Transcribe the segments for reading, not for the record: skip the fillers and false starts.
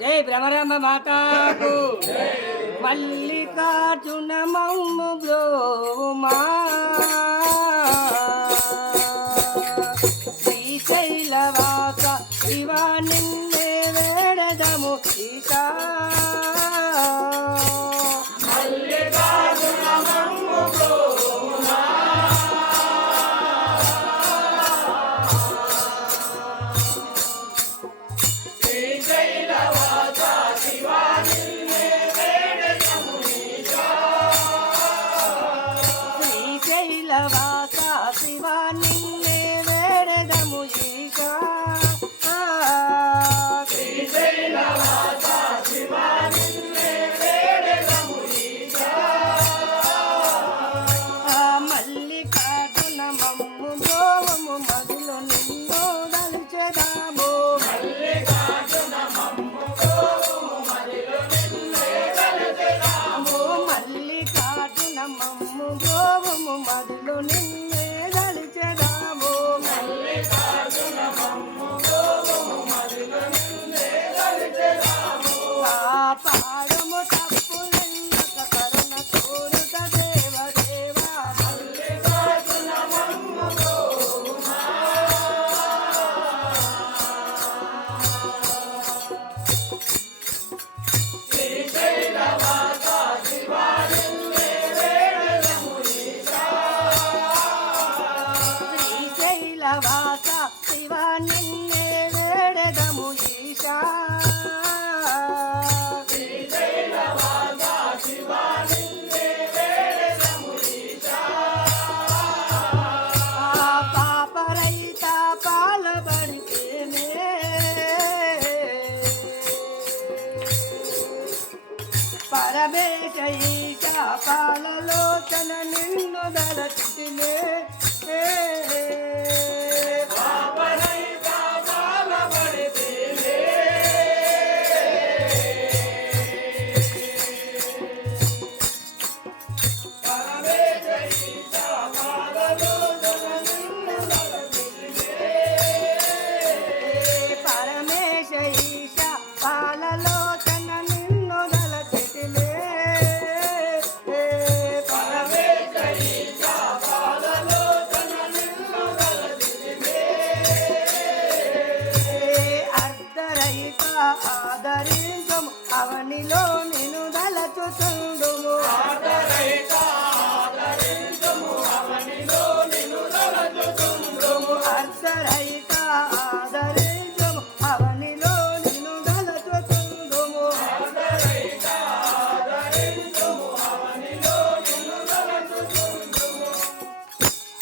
జై భ్రమరమ్మ మాతాకు మల్లికార్జున మమ్ము బ్రోమా శ్రీశైలవాస శివ నిన్నే వేడదము సీతా పరమేశ పాలలోచన నిన్ను దళచితినే ఆదరించము అవనిలో నిన్ను దళచుచుందుము అర్ధరహిత ఆదరించము అవనిలో నిన్ను దళచుచుందుము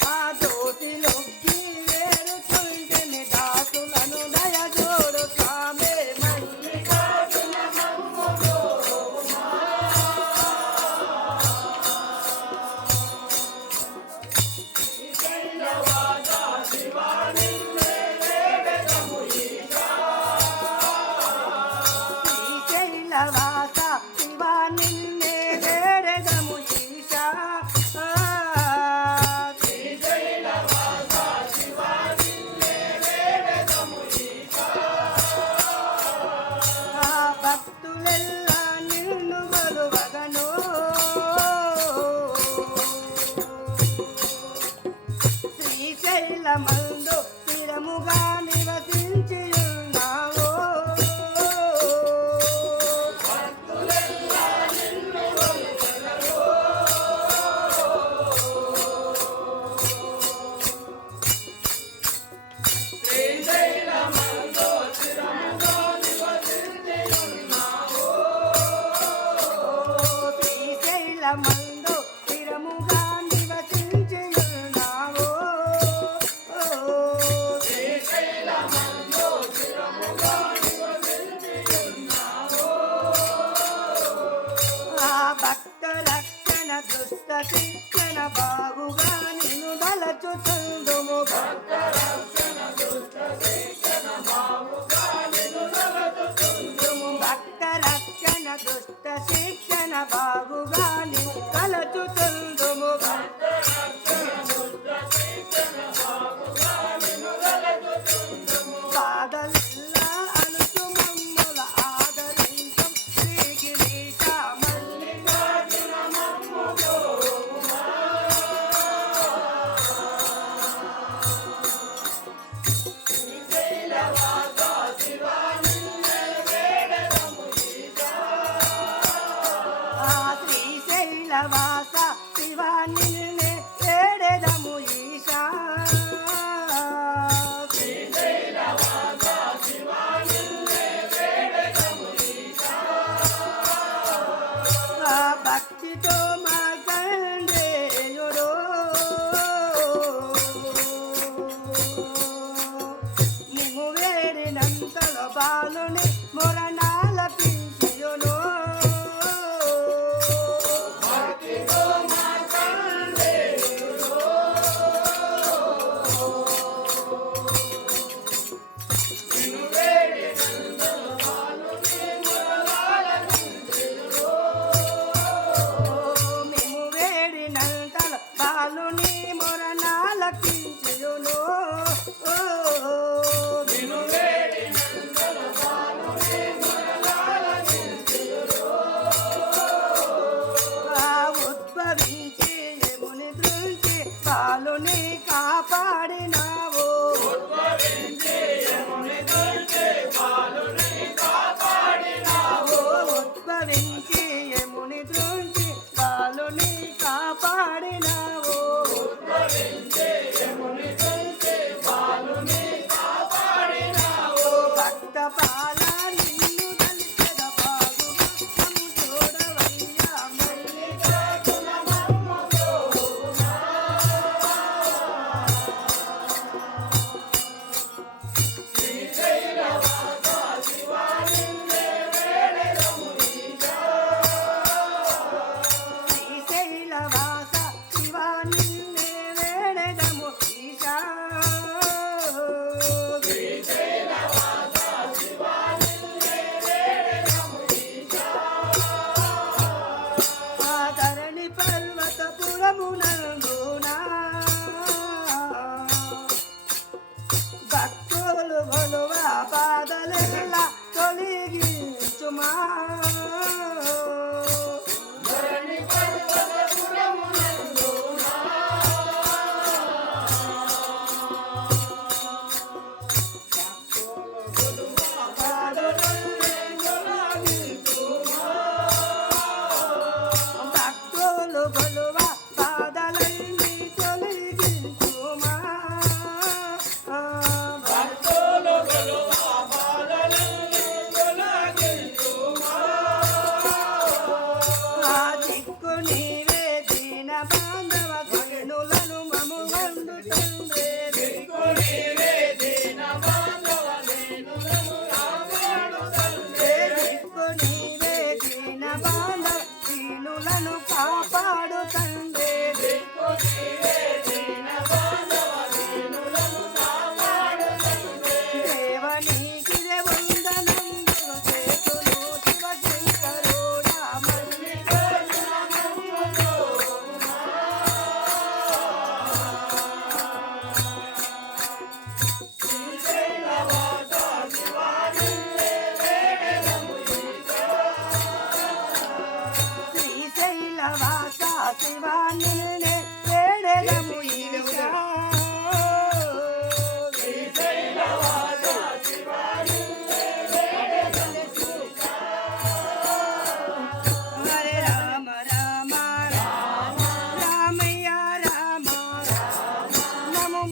ఆ జ్యోతిలోకి వేరుచుంటిని దాసులను దయజోడు స్వామి శ్రీశైలవాస శివ నిన్నే వేడదము ఈశా భక్తులెల్లా నిన్ను కొలువగను శ్రీశైలమందు స్థిరముగా నివసించి ఉన్నావో శ్రీశైలమందు స్థిరముగా నివసించి ఉన్నావో ఆ భక్త రక్షణ దుష్ట శిక్షణ బాగుగా నిన్ను దళచుచుందుము భక్త రక్షణ దుష్ట శిక్షణ బాగుగా నిన్ను దళచుచుందుము భక్త రక్షణ దుష్ట శిక్షణ బాగుగా నిన్ను తలచుచుందుము బాధలెల్లా అణుచు మమ్ముల ఆదరించం శ్రీ గిరీశ మల్లికార్జున మమ్ము బ్రోవుమా. శ్రీశైలవాస శివా నిన్నే వేడెదము ఈశా. శ్రీశైలవాస శివా నిన్నే వేడెదము ఈశా. భక్తితో మార్కండేయుడు నిము వేడినంతలో బాలుని మొరణాలపించియును. భక్తితో మార్కండేయుడు నిము వేడినంతలో బాలుని మొరణాలపించియును. మేము వేడినంతలో బాలుని మొరణాలపించును. మేము వేడినంతలో బాలుని మొరణాలపించును. ఉద్భవించి యముని దృంచి బాలుని కాపాడినావు. ఉద్భవించి యముని దృంచి బాలుని కాపాడినావు. ఉద్భవించి యముని దృంచి బాలుని కాపాడినావు. ఉద్భవించి యముని దృంచి బాలుని కాపాడినావు. భక్త పాల నిన్ను దలిచెద బాగుగా మమ్ము చూడవయ్యా మల్లికార్జున మమ్ము బ్రోవుమా. శ్రీశైలవాస శివా నిన్నే వేడెదము ఈశా. శ్రీశైలవాస శివా నిన్నే వేడెదము ఈశా. శ్రీశైలవాస శివా నిన్నే వేడెదము ఈశా. ధరణి పర్వతపురమునందునా భక్తులు గొలువ బాధలెల్లా తొలగించుమా. ధరణి పర్వతపురమునందునా భక్తులు గొలువ బాధలెల్లా తొలగించుమా. భక్తులు గొలువ బాధలన్నీ తొలగించుమా. భక్తులు గొలువ బాధలన్నీ తొలగించుమా. దిక్కు నీవే దీన బాంధవ దీనులను మము వండు తండ్రి. దిక్కు నీవే దీన బాంధవ దీనులను కాపాడు తండ్రి. దిక్కు నీవే దీన బాంధవ దీనులను కాపాడు తండ్రి. దిక్కు నీవే దీన బాంధవ దీనులను కాపాడు తండ్రి. దేవనీకిదే వందనంబులు చేతులు శివశంకరుడా మల్లికార్జున మమ్ము బ్రోవుమా. శ్రీశైలవాస శివా నిన్నే వేడెదము ఈశా. శ్రీశైలవాస శివా నిన్నే